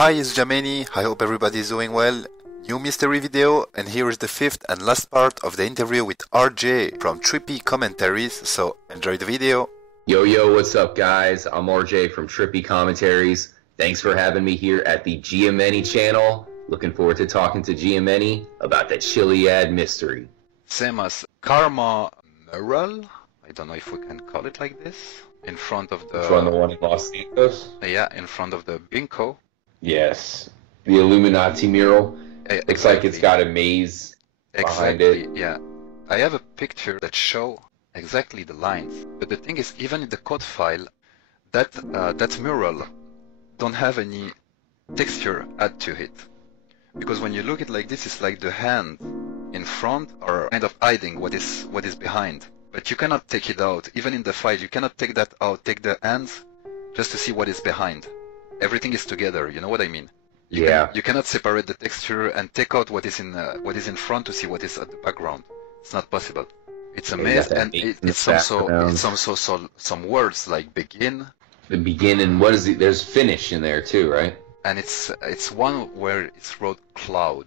Hi, it's Giameni. I hope everybody is doing well. New mystery video, and here is the fifth and last part of the interview with RJ from Trippy Commentaries, so enjoy the video. Yo, what's up guys? I'm RJ from Trippy Commentaries. Thanks for having me here at the Giameni channel. Looking forward to talking to Giameni about the Chiliad Mystery. Same as Karma mural, I don't know if we can call it like this, in front of the... From the one in Los Angeles? Yeah, in front of the Binko. Yes, the Illuminati mural. Exactly. Looks like it's got a maze behind it. Yeah. I have a picture that show exactly the lines, but the thing is, even in the code file, that mural don't have any texture add to it. Because when you look at it like this, it's like the hand in front are kind of hiding what is behind. But you cannot take it out. Even in the file, you cannot take that out, take the hands, just to see what is behind. Everything is together, you know what I mean? You cannot separate the texture and take out what is in front to see what is at the background. It's not possible. It's a maze, and it's also some words like begin. The begin, and what is it? There's finish in there too, right? And it's one where it's wrote cloud.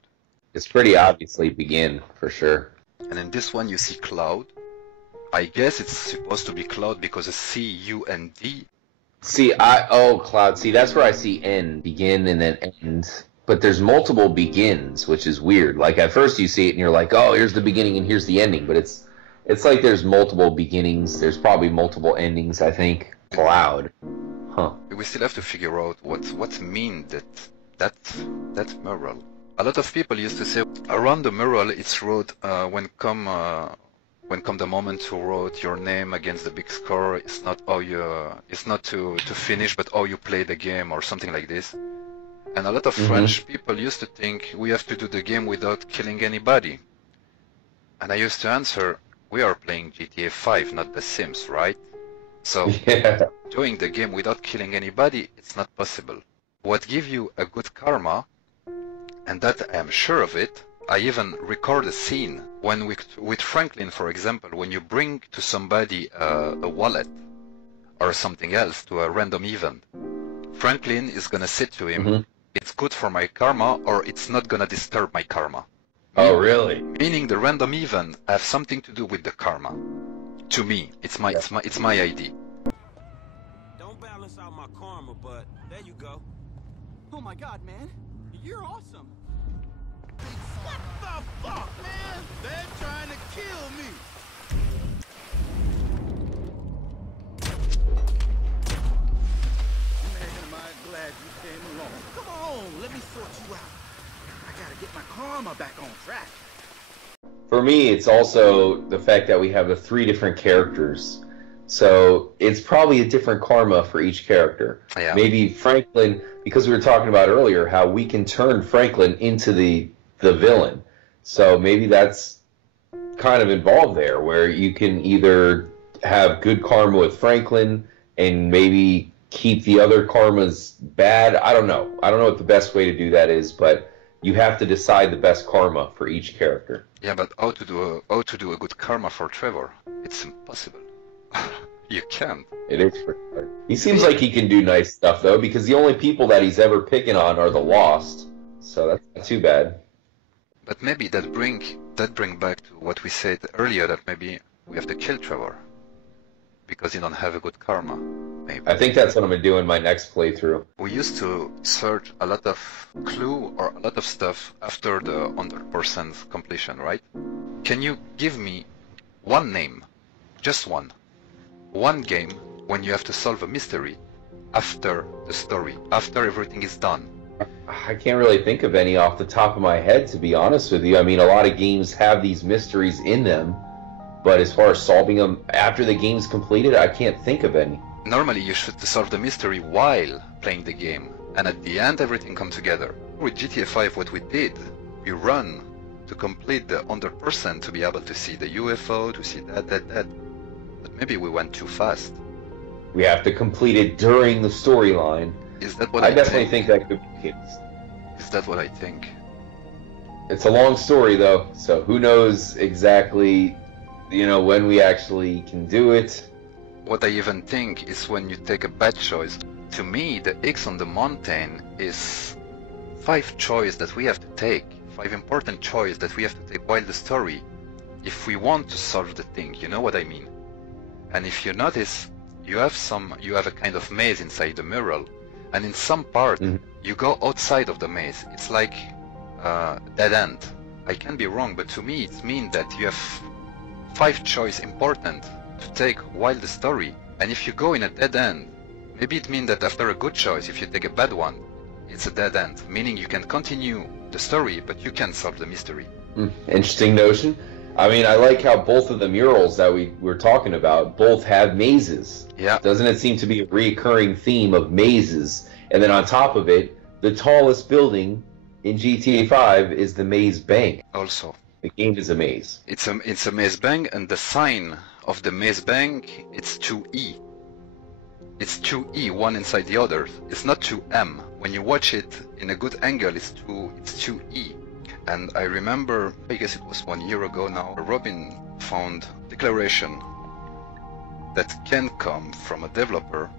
It's pretty obviously begin for sure. And in this one you see cloud. I guess it's supposed to be cloud because it's C-U-N-D. See, cloud. See, that's where I see end, begin, and then end. But there's multiple begins, which is weird. Like at first you see it and you're like, oh, here's the beginning and here's the ending. But it's like there's multiple beginnings. There's probably multiple endings. I think cloud. Huh. We still have to figure out what mean that mural. A lot of people used to say around the mural it's wrote when come the moment to write your name against the big score, it's not to finish, but how you play the game or something like this. And a lot of French people used to think we have to do the game without killing anybody. And I used to answer, we are playing GTA 5, not The Sims, right? So doing the game without killing anybody, it's not possible. What gives you a good karma, and that I am sure of it, I even record a scene when with Franklin, for example, when you bring to somebody a wallet or something else to a random event, Franklin is gonna say to him, it's good for my karma or it's not gonna disturb my karma. Oh, really? Meaning the random event has something to do with the karma. To me, it's my ID. Don't balance out my karma, but there you go. Oh my God, man, you're awesome. What the fuck, man? They're trying to kill me. Man, am I glad you came along. Come on, let me sort you out. I gotta get my karma back on track. For me, it's also the fact that we have the 3 different characters. So it's probably a different karma for each character. Yeah. Maybe Franklin, because we were talking about earlier how we can turn Franklin into the villain. So maybe that's kind of involved there, where you can either have good karma with Franklin and maybe keep the other karmas bad. I don't know. I don't know what the best way to do that is, but you have to decide the best karma for each character. Yeah, but how to do a good karma for Trevor? It's impossible. You can't. It is for sure. He seems like he can do nice stuff though, because the only people that he's ever picking on are the Lost. So that's not too bad. But maybe that bring back to what we said earlier, that maybe we have to kill Trevor because he don't have a good karma. Maybe. I think that's what I'm gonna do in my next playthrough. We used to search a lot of clue or a lot of stuff after the 100% completion, right? Can you give me one name, just one game when you have to solve a mystery after the story, after everything is done? I can't really think of any off the top of my head, to be honest with you. I mean, a lot of games have these mysteries in them, but as far as solving them after the game's completed, I can't think of any. Normally you should solve the mystery while playing the game, and at the end everything comes together. With GTA 5 what we did, we run to complete the 100% to be able to see the UFO, to see that. But maybe we went too fast. We have to complete it during the storyline. Is that what I definitely think that could be the case. Is that what I think? It's a long story though, so who knows exactly, when we actually can do it. What I even think is when you take a bad choice. To me, the X on the mountain is 5 choices that we have to take, 5 important choices that we have to take while the story, if we want to solve the thing, you know what I mean? And if you notice, you have a kind of maze inside the mural, and in some part you go outside of the maze. It's like dead end. I can be wrong, but to me it means that you have 5 choices important to take while the story, and if you go in a dead end, maybe it means that after a good choice, if you take a bad one, it's a dead end, meaning you can continue the story, but you can't solve the mystery. Interesting notion. I mean, I like how both of the murals that we were talking about both have mazes. Yeah. Doesn't it seem to be a recurring theme of mazes? And then on top of it, the tallest building in GTA 5 is the Maze Bank. Also. The game is a maze. It's a maze bank, and the sign of the maze bank, it's 2E. It's 2E, one inside the other. It's not 2M. When you watch it in a good angle, it's 2E. And I remember, I guess it was 1 year ago now, Robin found a declaration that can come from a developer,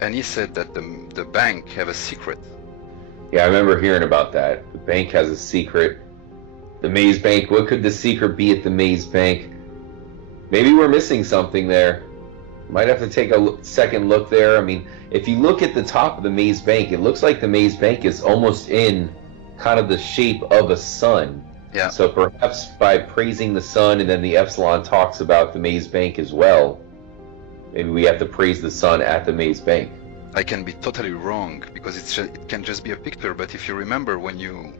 and he said that the bank have a secret. Yeah, I remember hearing about that. The bank has a secret. The Maze Bank, what could the secret be at the Maze Bank? Maybe we're missing something there. Might have to take a second look there. I mean, if you look at the top of the Maze Bank, it looks like the Maze Bank is almost in kind of the shape of a sun. Yeah. So perhaps by praising the sun, and then the Epsilon talks about the Maze Bank as well, maybe we have to praise the sun at the Maze Bank. I can be totally wrong, because it can just be a picture, but if you remember when you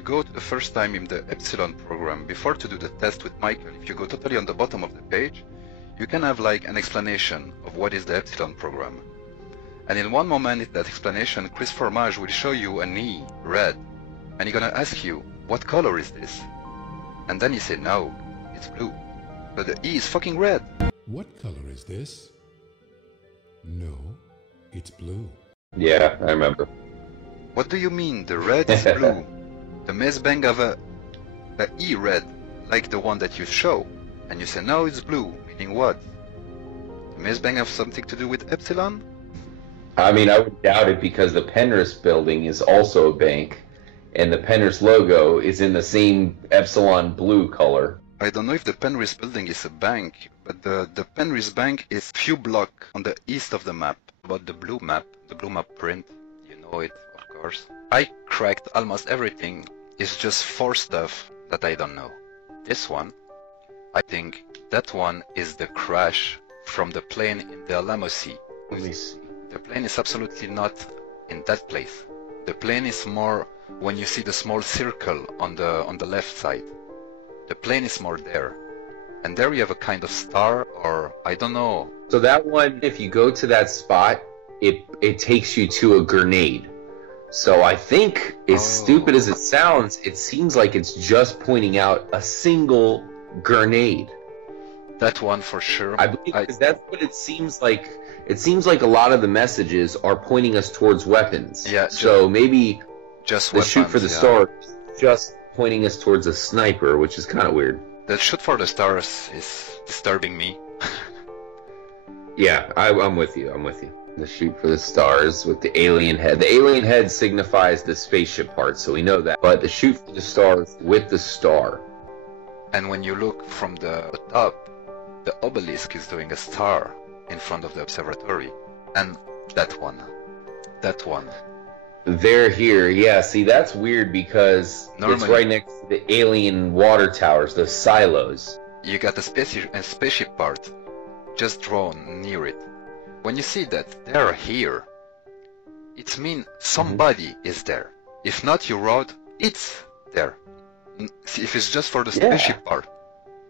go to the first time in the Epsilon program, before to do the test with Michael, if you go totally on the bottom of the page, you can have like an explanation of what is the Epsilon program. And in one moment in that explanation, Chris Formage will show you an E, red, and he's gonna ask you, what color is this? And then you say, no, it's blue. But the E is fucking red. What color is this? No, it's blue. Yeah, I remember. What do you mean the red is blue? The Maze Bank have a E red, like the one that you show. And you say, no, it's blue, meaning what? The Maze Bank have something to do with Epsilon? I mean, I would doubt it, because the Penrith building is also a bank, and the Penrith logo is in the same Epsilon blue color. I don't know if the Penrith building is a bank, but the Penrith bank is few blocks on the east of the map. About the blue map print, you know it, of course. I cracked almost everything. It's just 4 stuff that I don't know. This one, I think that one is the crash from the plane in the Alamo Sea. Let me see. The plane is absolutely not in that place. The plane is more when you see the small circle on the left side. The plane is more there. And there you have a kind of star, or I don't know. So that one, if you go to that spot, it takes you to a grenade. So I think, as stupid as it sounds, it seems like it's just pointing out a single grenade. That one for sure. I believe, because that's what it seems like. It seems like a lot of the messages are pointing us towards weapons. Yeah. So maybe just the weapons, shoot for the star is just pointing us towards a sniper, which is kind of weird. The shoot for the stars is disturbing me. Yeah, I'm with you. I'm with you. The shoot for the stars with the alien head. The alien head signifies the spaceship part, so we know that. But the shoot for the stars with the star. And when you look from the top, the obelisk is doing a star in front of the observatory. And that one. They're here. Yeah, see, that's weird, because it's right next to the alien water towers, the silos. You got a spaceship part just drawn near it. When you see that they're here, it means somebody is there. If not, you wrote, it's there. If it's just for the spaceship part,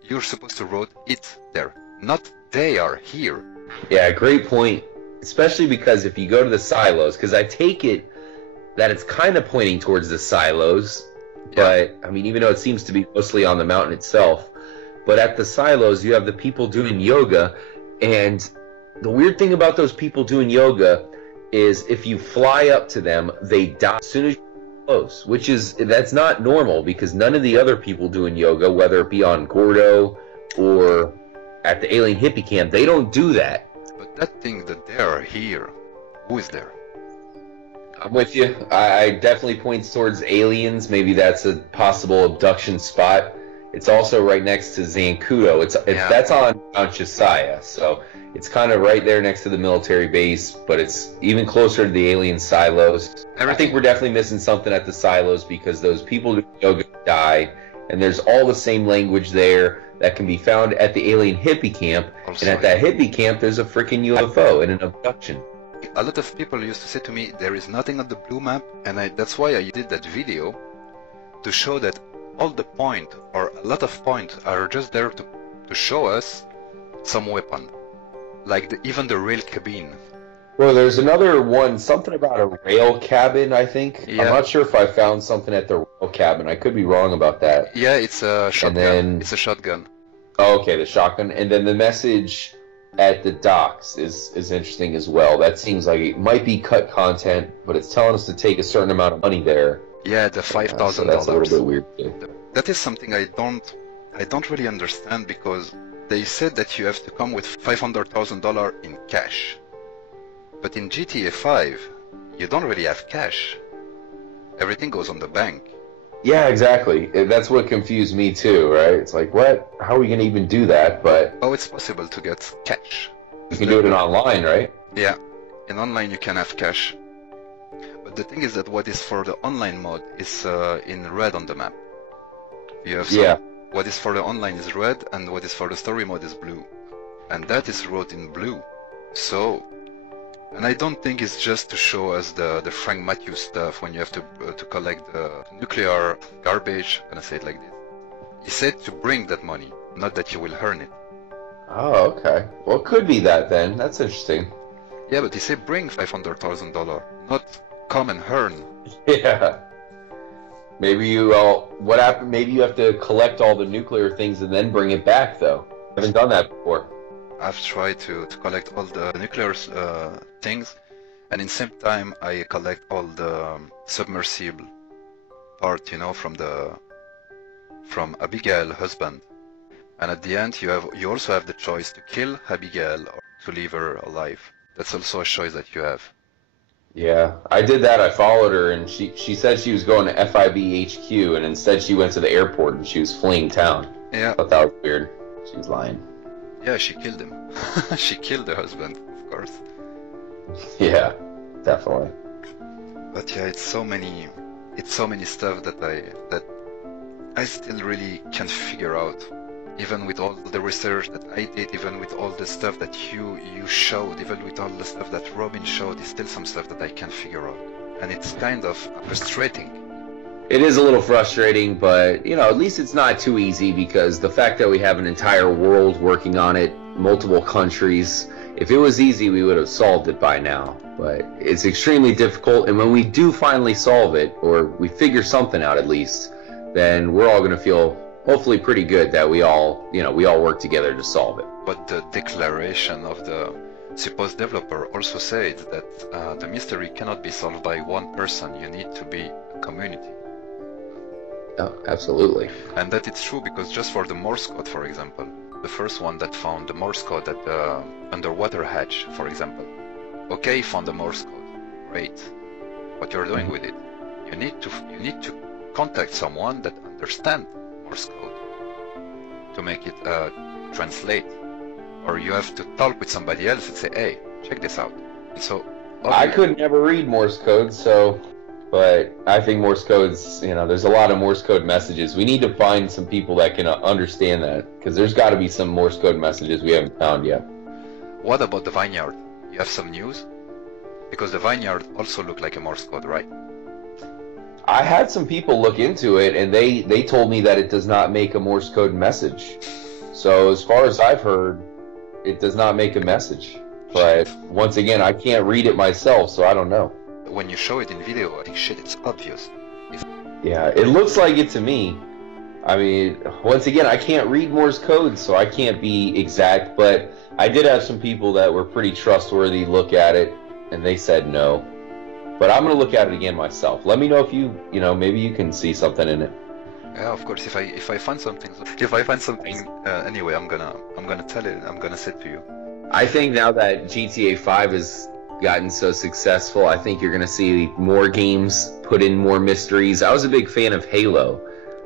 you're supposed to write, it's there. Not, they are here. Yeah, great point. Especially because if you go to the silos, because I take it that it's kind of pointing towards the silos, but, I mean, even though it seems to be mostly on the mountain itself, but at the silos, you have the people doing yoga, and the weird thing about those people doing yoga is if you fly up to them, they die as soon as you get close, that's not normal, because none of the other people doing yoga, whether it be on Gordo or at the alien hippie camp, they don't do that. But that thing that they are here, who is there? I'm with you. I definitely points towards aliens. Maybe that's a possible abduction spot. It's also right next to Zancudo. That's on Mount Josiah, so it's kind of right there next to the military base, but it's even closer to the alien silos. I think we're definitely missing something at the silos because those people do yoga die, and there's all the same language there that can be found at the alien hippie camp, and at that hippie camp there's a freaking UFO and an abduction. A lot of people used to say to me, there is nothing on the blue map, and that's why I did that video, to show that all the point, or a lot of points, are just there to show us some weapon. Like even the rail cabin. Well, there's another one, something about a rail cabin, I think. Yeah. I'm not sure if I found something at the rail cabin. I could be wrong about that. Yeah, it's a shotgun. It's a shotgun. Oh, okay, the shotgun. And then the message at the docks is interesting as well. That seems like it might be cut content, but it's telling us to take a certain amount of money there. Yeah, the $5,000. So that's a little bit weird too. That is something I don't really understand, because they said that you have to come with $500,000 in cash. But in GTA 5, you don't really have cash. Everything goes on the bank. Yeah, exactly. That's what confused me too, right? It's like, what? How are we going to even do that? But oh, it's possible to get cash. You can do it in online, right? Yeah, in online you can have cash. But the thing is that what is for the online mode is in red on the map. You have what is for the online is red, and what is for the story mode is blue. And that is wrote in blue. So, and I don't think it's just to show us the Frank Matthews stuff when you have to collect the nuclear garbage. I'm gonna say it like this. He said to bring that money, not that you will earn it. Oh, okay. Well, it could be that then. That's interesting. Yeah, but he said bring $500,000, not come and earn. Yeah. Maybe what happened? Maybe you have to collect all the nuclear things and then bring it back, though. I haven't done that before. I've tried to collect all the nuclear things, and in the same time I collect all the submersible part, you know, from Abigail's husband. And at the end you also have the choice to kill Abigail or to leave her alive. That's also a choice that you have. Yeah, I did that. I followed her, and she said she was going to FIB HQ, and instead she went to the airport and she was fleeing town. Yeah. I thought that was weird. She was lying. Yeah, she killed him. She killed the husband, of course. Yeah, definitely. But yeah, it's so many stuff that I still really can't figure out. Even with all the research that I did, even with all the stuff that you showed, even with all the stuff that Robin showed, there's still some stuff that I can't figure out. And it's kind of frustrating. It is a little frustrating, but, you know, at least it's not too easy, because the fact that we have an entire world working on it, multiple countries, if it was easy, we would have solved it by now. But it's extremely difficult, and when we do finally solve it, or we figure something out at least, then we're all going to feel hopefully pretty good that we all work together to solve it. But the declaration of the supposed developer also said that the mystery cannot be solved by one person. You need to be a community. Oh, absolutely. And that it's true, because just for the Morse code, for example, the first one that found the Morse code at the underwater hatch, for example. Okay, found the Morse code. Great. What you're doing with it? You need to contact someone that understands Morse code to make it translate, or you have to talk with somebody else and say, hey, check this out. So I could never read Morse code, but I think Morse code's, you know, there's a lot of Morse code messages. We need to find some people that can understand that, because there's got to be some Morse code messages we haven't found yet. What about the vineyard? You have some news? Because the vineyard also looked like a Morse code, right? I had some people look into it, and they told me that it does not make a Morse code message. So as far as I've heard, it does not make a message. But once again, I can't read it myself, so I don't know. When you show it in video, I think shit, it's obvious. Yeah, it looks like it to me. I mean, once again, I can't read Morse code, so I can't be exact, but I did have some people that were pretty trustworthy look at it, and they said no. But I'm going to look at it again myself. Let me know if you know, maybe you can see something in it. Yeah, of course. If I find something, anyway, I'm gonna tell it. I'm gonna say it to you. I think now that GTA 5 is gotten so successful. I think you're going to see more games put in more mysteries. I was a big fan of Halo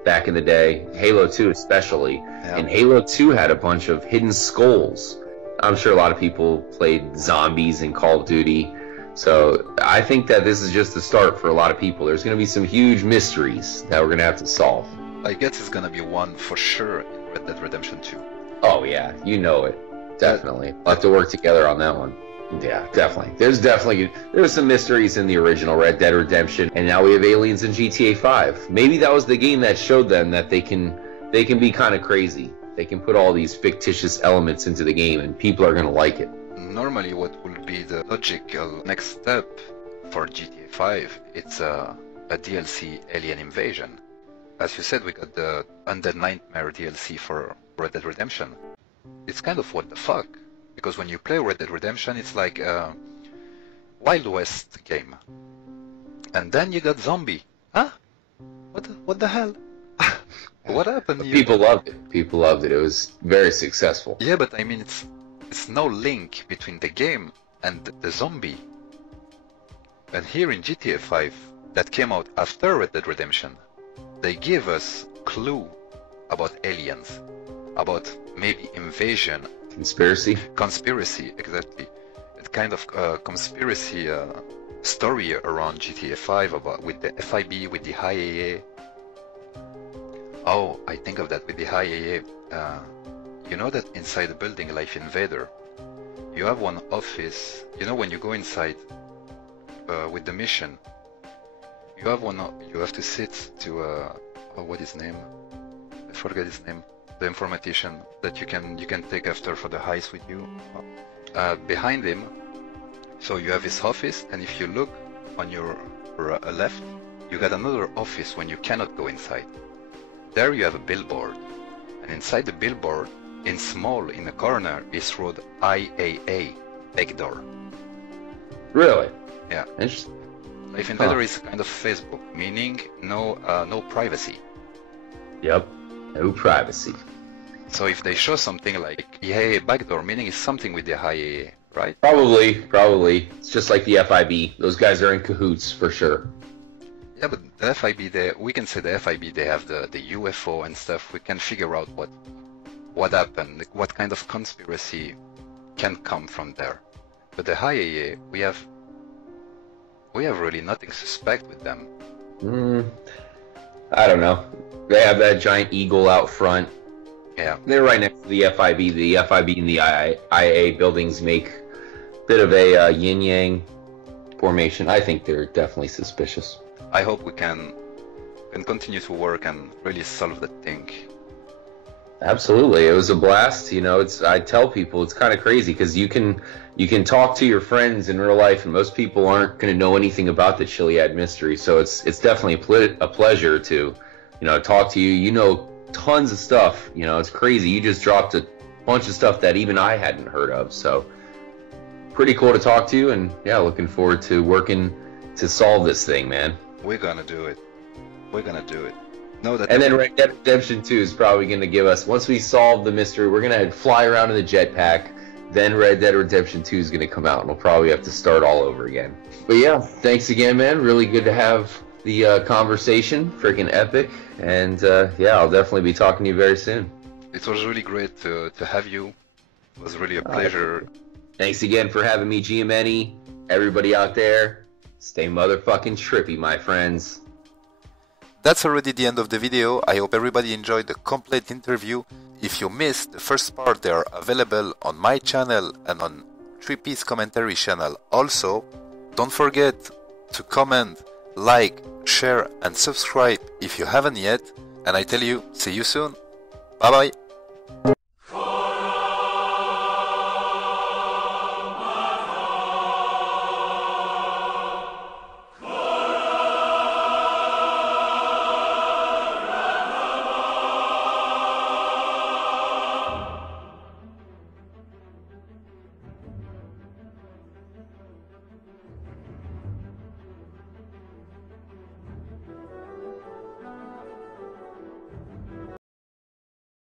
back in the day, Halo 2 especially, and Halo 2 had a bunch of hidden skulls. I'm sure a lot of people played zombies in Call of Duty, so I think that this is just the start for a lot of people. There's going to be some huge mysteries that we're going to have to solve. I guess it's going to be one for sure in Red Dead Redemption 2. Oh yeah, you know it. Definitely. We'll have to work together on that one. Yeah, definitely. There was some mysteries in the original Red Dead Redemption, and now we have aliens in GTA 5. Maybe that was the game that showed them that they can be kind of crazy. They can put all these fictitious elements into the game, and people are going to like it. Normally, what will be the logical next step for GTA 5? It's a DLC Alien Invasion. As you said, we got the Undead Nightmare DLC for Red Dead Redemption. It's kind of what the fuck, because when you play Red Dead Redemption, it's like a Wild West game. And then you got zombie. Huh? What the hell? What happened here? People loved it. People loved it. It was very successful. Yeah, but I mean, it's no link between the game and the zombie. And here in GTA 5, that came out after Red Dead Redemption, they give us clue about aliens, about maybe invasion. Conspiracy, exactly. It's kind of conspiracy story around GTA 5 about with the FIB, with the high AA. Oh, I think of that with the high AA. You know that inside the building Life Invader, you have one office. You know when you go inside with the mission, you have one. You have to sit to what is his name? I forget his name. The informatician that you can take after for the heist with you. Behind him, so you have his office, and if you look on your left, you got another office when you cannot go inside. There you have a billboard, and inside the billboard, in small in the corner, is wrote IAA, backdoor. Really? Yeah. Interesting. Life Invader is a kind of Facebook, meaning no privacy. Yep. No privacy. So if they show something like IAA backdoor, meaning it's something with the IAA, right? Probably. It's just like the FIB. Those guys are in cahoots for sure. Yeah, but the FIB, we can say the FIB, they have the UFO and stuff. We can figure out what happened, what kind of conspiracy can come from there. But the IAA, we have really nothing suspect with them. I don't know. They have that giant eagle out front. Yeah. They're right next to the FIB. The FIB and the IA buildings make a bit of a yin-yang formation. I think they're definitely suspicious. I hope we can continue to work and really solve that thing. Absolutely. It was a blast. You know, I tell people it's kind of crazy because you can talk to your friends in real life, and most people aren't going to know anything about the Chiliad Mystery. So it's definitely a pleasure to, talk to you. You know tons of stuff. It's crazy. You just dropped a bunch of stuff that even I hadn't heard of. So pretty cool to talk to you, and yeah, looking forward to working to solve this thing, man. We're gonna do it. And then Red Dead Redemption 2 is probably going to give us, once we solve the mystery, we're going to fly around in the jetpack, then Red Dead Redemption 2 is going to come out, and we'll probably have to start all over again. But yeah, thanks again, man. Really good to have the conversation. Freaking epic. And yeah, I'll definitely be talking to you very soon. It was really great to have you. It was really a pleasure. Thanks again for having me, Giameni. Everybody out there, stay motherfucking trippy, my friends. That's already the end of the video. I hope everybody enjoyed the complete interview. If you missed the first part, they are available on my channel and on Trippy's commentary channel. Also, don't forget to comment, like, share and subscribe if you haven't yet. And I tell you, see you soon. Bye bye.